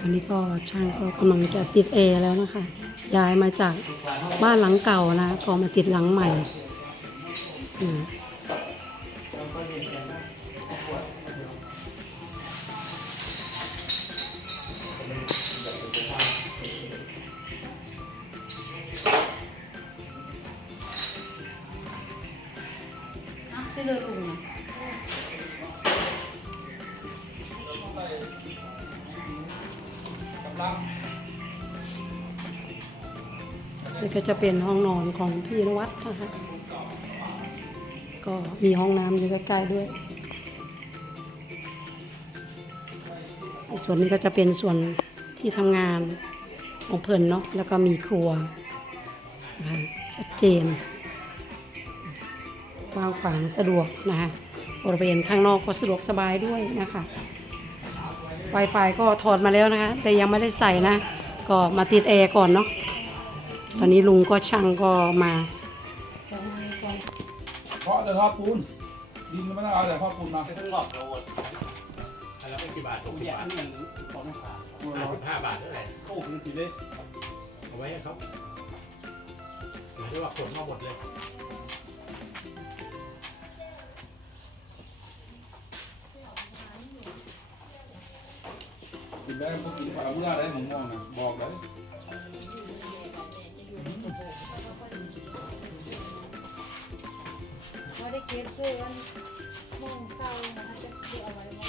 อันนี้ก็ช่างก็กำลังจะติดแอร์แล้วนะคะ ย้ายมาจากบ้านหลังเก่านะ ก็มาติดหลังใหม่อืมอะใช่เลยถุงอะ นี่ก็จะเป็นห้องนอนของพี่นวัดนะคะก็มีห้องน้ำอยู่ใกล้ๆด้วย ส่วนนี้ก็จะเป็นส่วนที่ทำงานของเพิ่นเนาะแล้วก็มีครัวนะคะชัดเจนกว้างขวางสะดวกนะคะบริเวณข้างนอกก็สะดวกสบายด้วยนะคะ Wi-Fi ก็ถอดมาแล้วนะคะ แต่ยังไม่ได้ใส่นะ ก็มาติดแอร์ก่อนเนาะตอนนี้ลุงก็ช่างก็มาเพราะแต่ท่อปูนดินมันไม่ต้องเอาแต่ท่อปูนมาไม่ต้องหลอกเราหมดอันแล้วไม่กี่บาทหกผมสิบอยากบาทให้มันของนักขาห้าสิบห้าบาทเท่าไหร่โอ้โหมันทีเลยเอาไว้ให้เขาหรือว่าขนมาหมดเลย กินได้พวกกินปลาเมื่อไรหมูมองนะบอกเลยไม่ได้เก็บช่วยกันมองเตานะคะจะเก็บเอาไว้ไว้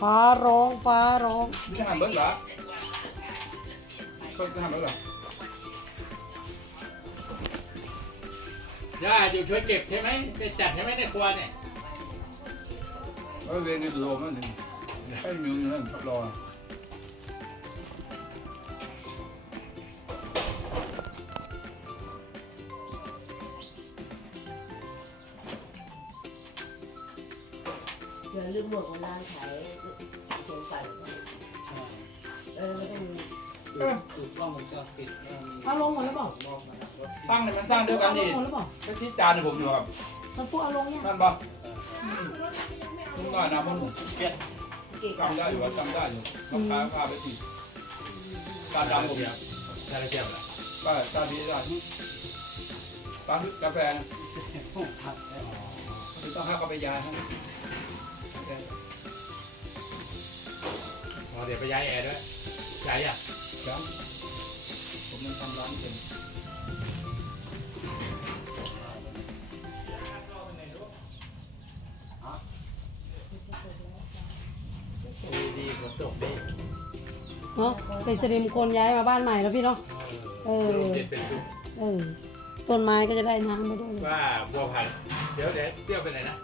ฟ้าร้องฟ้าร้อง นี่หันเบิร์ดเหรอเบิร์ดหันเบิร์ดเหรอย่าอยู่ช่วยเก็บใช่ไหมจะจัดใช่ไหมในครัวเนี่ยแล้วเรียนในตัวโลมนั่นเองให้มิวอยู่นั่นรอ เดี๋ยวลืมหมวกของร้านขายเสียงปั่นเออไม่ต้องถูกต้องมันก็ปิดแล้วมีเอาลงหมดแล้วเปล่าบอกมาแล้วว่าตั้งเนี่ยมันสร้างเดียวกันเอาลนี่งหมดแล้วเปล่าไม่ที่จานที่ผมอยู่ครับมันพูดเอาลงเนี่ยนั่นปะนุ่มหน่อยนะมันเปลี่ยนเก่งจำได้อยู่ว่าจำได้อยู่ต้องค้าผ้าไปสิการดำผมเทียมถ้าได้เทียมละก็จานนี้ได้ป้าฮึกกาแฟห้องพักแล้วคือต้องห้ากาแฟยาทั้ง พอเดี๋ยวไปย้ายแอร์ด้วยย้ายอะครับผมยังทำร้านเป็นดีดีฝนตกดีเนาะเป็นสิริมงคลย้ายมาบ้านใหม่แล้วพี่เนาะ เออลมเย็นเป็นสุขเออต้นไม้ก็จะได้น้ำไปด้วย ว่าบัวพันธุ์เดี๋ยวเดี๋ยวเที่ยวไปไหนนะ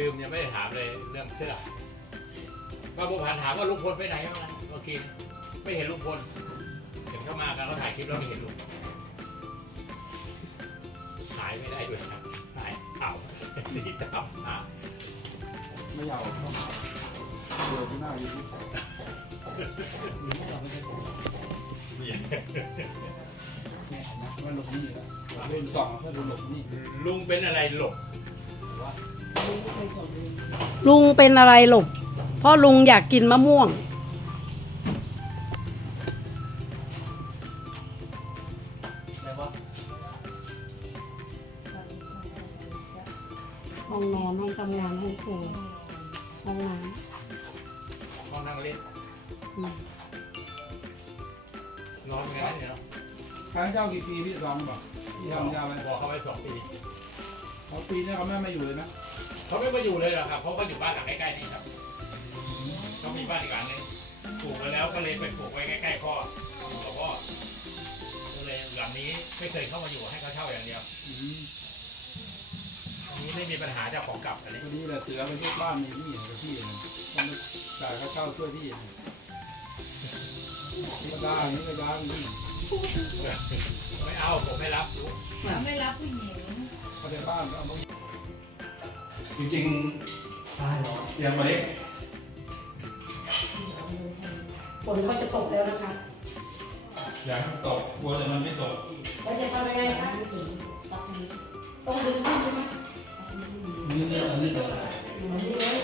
ลืมยังไม่ได้ถามเลยเรื่องเสื้อว่าบัวพันธุ์ถามว่าลุงพลไปไหนมาเมื่อกี้ไม่เห็นลุงพลเห็นเข้ามากันเขาถ่ายคลิปแล้วไม่เห็นลุงหายไม่ได้ด้วยนะหายเอ้าดีตามหาไม่ยาวต้องเดี๋ยวที่หน้าอยู่ที่หรือเราไม่ได้ผมเนี่ยเนี่ยนะมันหลบนี่แล้วโดนสองเพื่อโดนหลบนี่ลุงเป็นอะไรหลบ ลุงเป็นอะไรหลบเพราะลุงอยากกินมะม่วงแต่ว่าห้องนอนห้องทำงานห้องครัวห้องน้ห้องนั่งเล่นำอืมนอนเป็นไงนะเนี่ยเนาะค้างเช่ากี่ปีพี่ลองบอกพี่ทำยาวไหมบอกเขาไว้สองปีเขาปีนี้เขาไม่มาอยู่เลยนะ เขาไม่มาอยู่เลยหรอกครับเพราะเขาอยู่บ้านหลังใกล้ๆนี่ครับเขามีบ้านอีกหลังนึงปลูกไว้แล้วก็เลยไปปลูกไว้ใกล้ๆพ่ออยู่กับพ่อก็เลยหลังนี้ไม่เคยเข้ามาอยู่ให้เขาเช่าอย่างเดียวอืมอันนี้ไม่มีปัญหาเจ้าของกลับอันนี้วันนี้แหละเสือไปที่บ้านมีที่เห็นกับที่นะต้องไปจ่ายค่าเช่าช่วยที่นะนี่ก็ได้นี่ก็ได้นี่ไม่เอาผมไม่รับรู้ไม่รับผู้หญิงเขาในบ้านก็เอามา จริงๆเตรียมไว้ฝนก็จะตกแล้วนะคะอยากให้มันตกกลัวแต่มันไม่ตกแล้วจะทำยังไงคะต้องดึงขึ้นใช่ไหมนี่เนี่ยอันนี้จะอืมนี่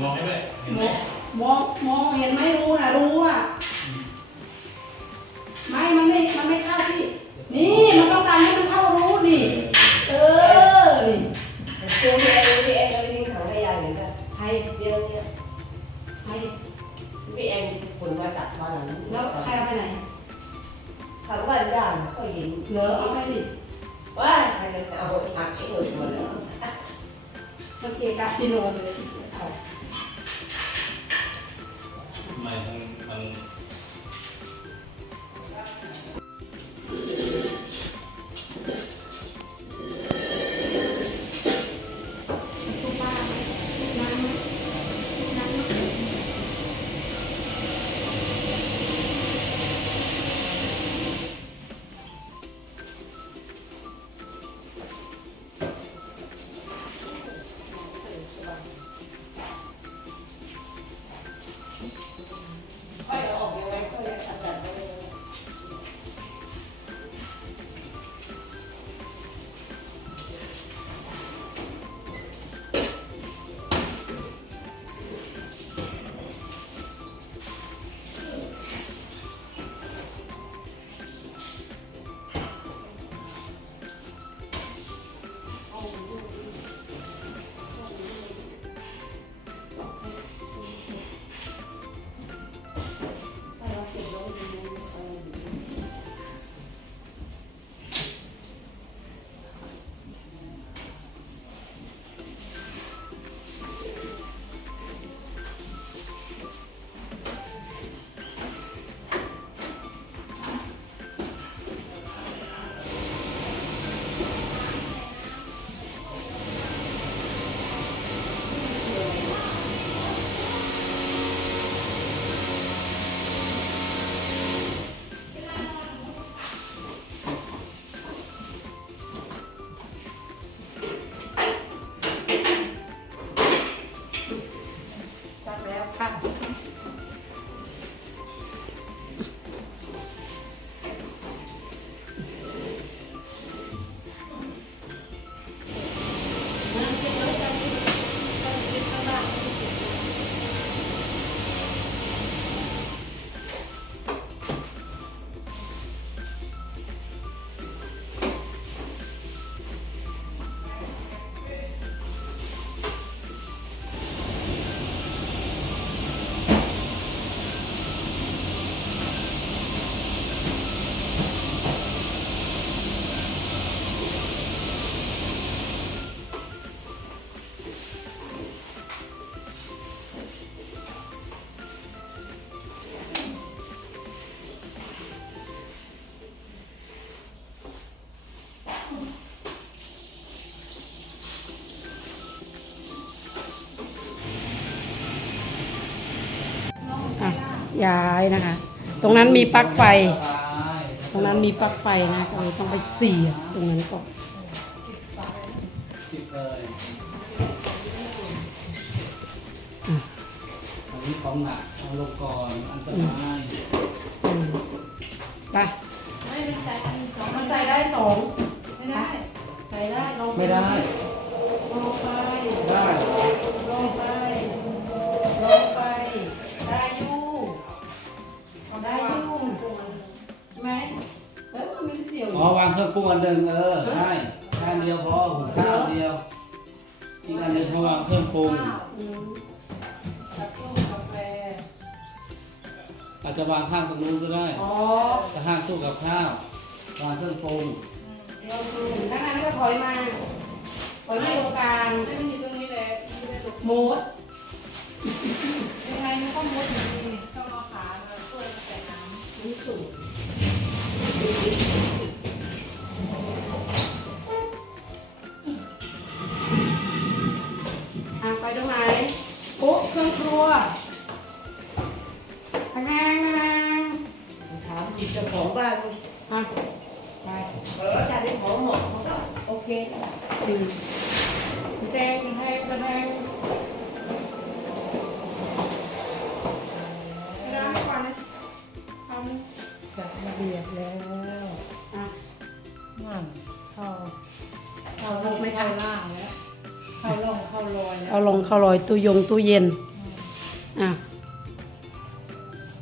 มองได้ไหมเห็นไหมมองมองเห็นไหมรู้นะรู้อะไม่มันไม่มันไม่เข้าที่ นี่มันต้องดันให้มันเข้ารู้นี่ เออนี่ตัวพี่เองพี่เองก็ไปทิ้งถังขยะเหมือนกันใครเดี๋ยวเนี่ยใครพี่เองคนมาตัดบ้านหลังแล้วใครเอาไปไหนทางบ้านย่านก็เห็นเหลือเอาไปดิว่าใครจะเอาหักไอ้หนุ่มมาแล้วมันเกะกะที่โนนเลย เอา ย้ายนะคะ ตรงนั้นมีปลั๊กไฟ ตรงนั้นมีปลั๊กไฟนะก็เลยต้องไปเสียบตรงนั้นก่อนจิบเลยอันนี้ของหนักเอาลงก่อนอันตรายอืมไปไม่เป็นใจอันสองมันใส่ได้สองไม่ได้ ใส่ได้ลองไม่ได้ ปรุงอันหนึ่งเออใช่ข้างเดียวพอหุงข้าวเดียวอีกอันหนึ่งเขาวางเครื่องปรุงอืมกับตู้กาแฟอาจจะวางข้างตรงนู้นก็ได้อ๋อจะข้างตู้กับข้าววางเครื่องปรุงลองดูถ้างั้นก็ถอยมาถอยมาตรงกลางให้มันอยู่ตรงนี้แหละไม่ได้หลุดโมดยังไงมันก็มุดอยู่ดีต้องเอาขามาช่วยใส่น้ำนี่สูต เครื่องครัวแพงถามเจ้าของบ้านดูฮะไปเออจะได้ของหมดเขาก็โอเคอืดแพงแพงแพงร้านก่อนนะทำจัดระเบียบแล้วอะนั่นเข้าเข้าลงไม่เข้าล่างแล้วเข้าลงเข้าลอยแล้ว เอาลงเข้าลอยตู้ยงตู้เย็น อะ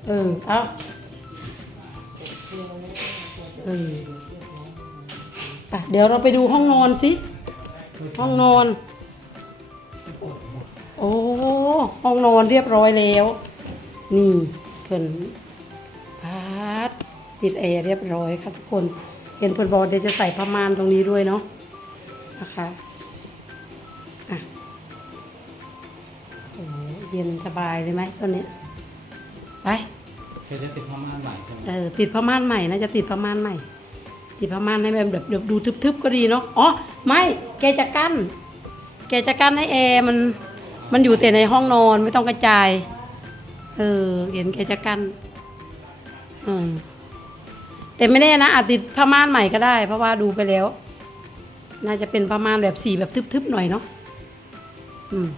เออ เอาเออไปเดี๋ยวเราไปดูห้องนอนสิ ห้องนอน โอ้ ห้องนอนเรียบร้อยแล้ว นี่เพิ่นพาดติดแอร์เรียบร้อยครับทุกคน เห็นเพิ่นบอกเดี๋ยวจะใส่ผ้าม่านตรงนี้ด้วยเนาะนะคะ เย็นสบายเลยไหมตอนนี้ไปเคยได้ติดผ้าม่านใหม่ใช่ไหมเออติดผ้าม่านใหม่นะจะติดผ้าม่านใหม่ติดผ้าม่านให้แบบแบบแบบดูทึบๆก็ดีเนาะอ๋อไม่แกจะกั้นแกจะกั้นให้แอร์มันมันอยู่แต่ในห้องนอนไม่ต้องกระจายเออเห็นแกจะกั้นอืมแต่ไม่แน่นะอาจติดผ้าม่านใหม่ก็ได้ เพราะว่าดูไปแล้ว น่าจะเป็นผ้าม่านแบบสีแบบทึบๆหน่อยเนาะอืม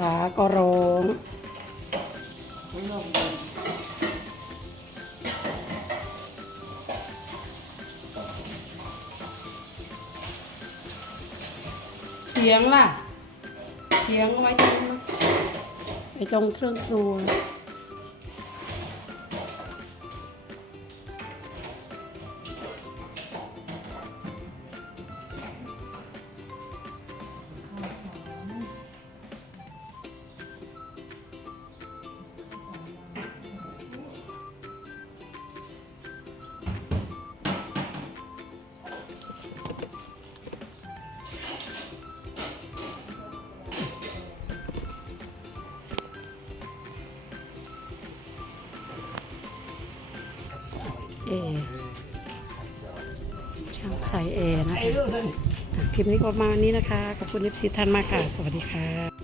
ขาก็ร้องเสียงล่ะเสียงไว้ตรงไว้ตรงเครื่องครัว คลิปนี้ก็ประมาณนี้นะคะ ขอบคุณเอฟซีท่านมากค่ะ สวัสดีค่ะ